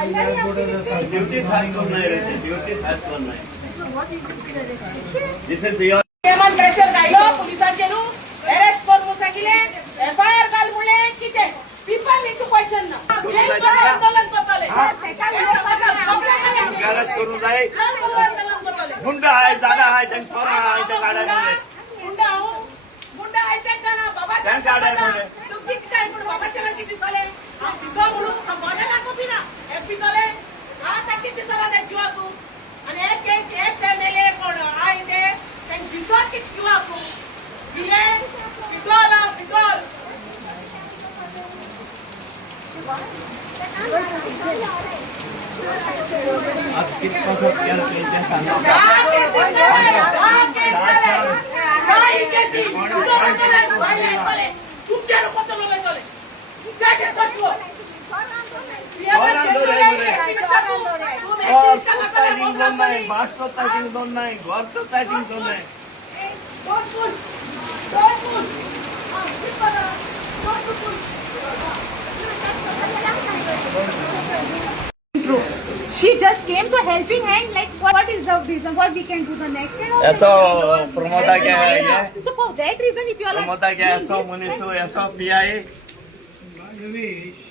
Duty खास करना है, ड्यूटी खास करना है. This is beyond. केमान प्रेशर घायलो पुलिसांचेरू अरेस्ट करून सांगिले एफआयआर घाल मुळे किते पीपल नीड टू क्वेश्चन ना आंदोलन करतले गरज करून जाय गुंडा आहे दादा आहे त्यांच्या पोरा आहे त्या गाड्यांमध्ये गुंडा आहे त्या बाबा त्यांच्या गाड्यांमध्ये तू किती काय पण बाबाच्या नाव किती साले आ पिका म्हणून बोलायला कमी ना एक पिकाले आता किती साला दे जीवा तू आणि एक एमएलए कोण आहे ते त्यांची दिसवा किती जीवा तू दिले पिकल आज कितना सब क्या चलते सांगा तुमच्या रूपात चले काय केस बसलो नाही बास तो टायटिंग दोन नाही घर तो टायटिंग दोन नाही She just came to helping hand. Like, what is the reason? What we can do the next? ऐसा प्रमोदा क्या है ये So for that reason, if you are प्रमोदा क्या ऐसा मुनिसु ऐसा pi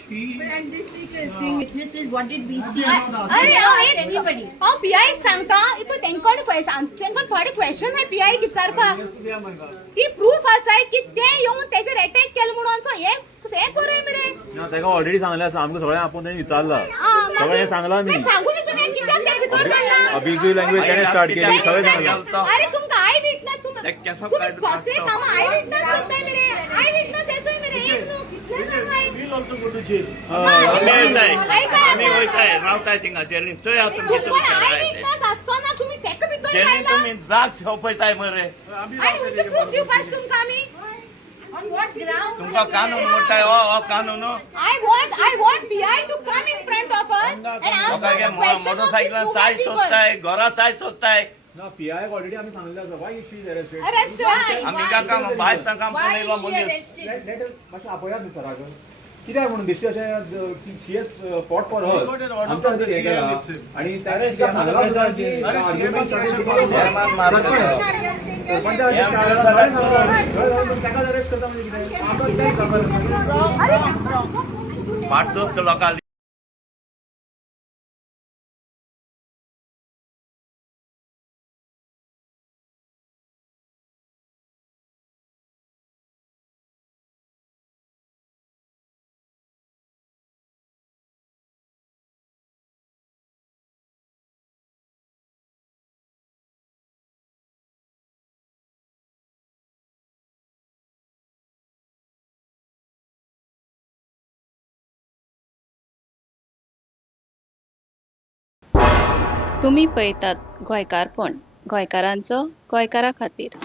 And this thing witnesses, what did we see? अरे everybody. हाँ PI सांगता इപ്പൊ तेंकोड क्वेश्चन तेंकोड थोडे क्वेश्चन आहे PI विचारपा ती प्रूफ असा आहे की ते येऊन त्याच्यावर अटॅक केलं म्हणून सो हे करूय मरे तेका ऑलरेडी सांगले आसा आमकां सगळें आपण त्यांनी विचारला सगळें सांगला मी सांगू दिसून कित्याक ते भितर काडला अब्युझिव्ह लँग्वेज त्याने स्टार्ट केली सगळें सांगला अरे तुमका आय विटनेस तुम्ही केसं काय कसले काम आय विटनेस करताय मरे आय विटनेस याचोय मरे एक नो कितले सांगाय आम्ही वयताय रावताय थिंगाचेर चोय हांव तुमचे पण आय विटनेस असताना तुम्ही तेका भितर जेनी काडला तुम्ही ड्रग्स शोपयताय मरे आणि तुमची प्रूफ दिवपास तुमका आम्ही on what ground तुमका कानून मोठाय हो कानून I want PI to come in front of us and answer the question of मोटरसायकलान these chai women people. चोरताय घरा चाय चोरताय ना पीआय ऑलरेडी आम्ही सांगले आसा why she is arrested Arrest why? आम्ही काम भायरचा काम Why पुणेला is she मुनीस arrested? लेट मातशें आपयात न्ही सर अगं कित्याक म्हणून बेश्टी अशें she has fought for her आमच्या खातीर हें केलां आनी ताणें तिका सांगलां सुद्दां की आर्ग्युमेंट ताकाच अरेस्ट करता म्हणजे कितें आमकां तें खबर पाठचोत लोकांनी तुम्ही पळयतात गोंयकारपण गोंयकारांचो गोंयकारा खातीर.